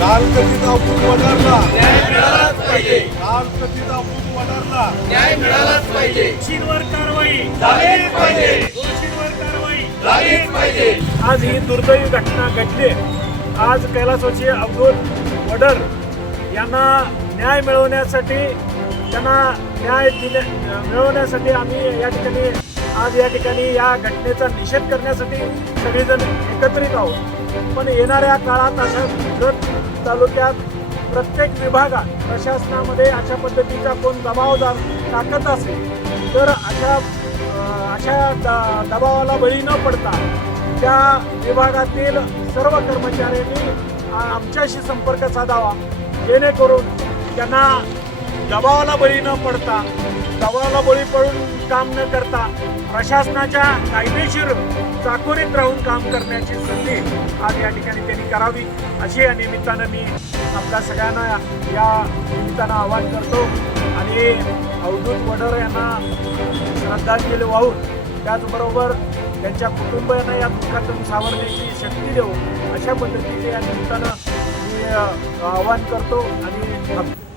लाल कथीत अपूर वडारला न्याय मिळालाच पाहिजे. लाल कथीत अपूर वडारला न्याय मिळालाच पाहिजे. दोषींवर कारवाई. झालीच पाहिजे. दोषींवर कारवाई. झालीच पाहिजे. आज ही दुर्दैवी घटना घडली आज कैलासवासी अब्दुल वडर यांना न्याय मिळवण्यासाठी त्यांना न्याय दिले मिळवण्यासाठी आम्ही या ठिकाणी आज या ठिकाणी या घटनेचा निषेध करण्यासाठी सगळेजण एकत्रित आहोत. पण येणाऱ्या काळात अशा जत तालुक्यात प्रत्येक विभागात प्रशासनामध्ये अशा पद्धतीचा कोण दबाव टाकत असेल तर अशा अशा द- दबावाला बळी न पडता त्या विभागातील सर्व कर्मचाऱ्यांनी आमच्याशी संपर्क साधावा. जेणेकरून त्यांना दबावाला बळी न पडता दबावाला बळी पडून काम न करता प्रशासनाच्या कायदेशीर चाकोरीत राहून काम करण्याची संधी आज या ठिकाणी त्यांनी करावी अशी या निमित्तानं मी आपल्या सगळ्यांना या निमित्तानं आवाहन करतो. आणि अवधूत वडर यांना श्रद्धांजली वाहून त्याचबरोबर त्यांच्या कुटुंबियांना या दुःखातून सावरण्याची शक्ती देऊ अशा पद्धतीने या निमित्तानं मी आवाहन करतो. आणि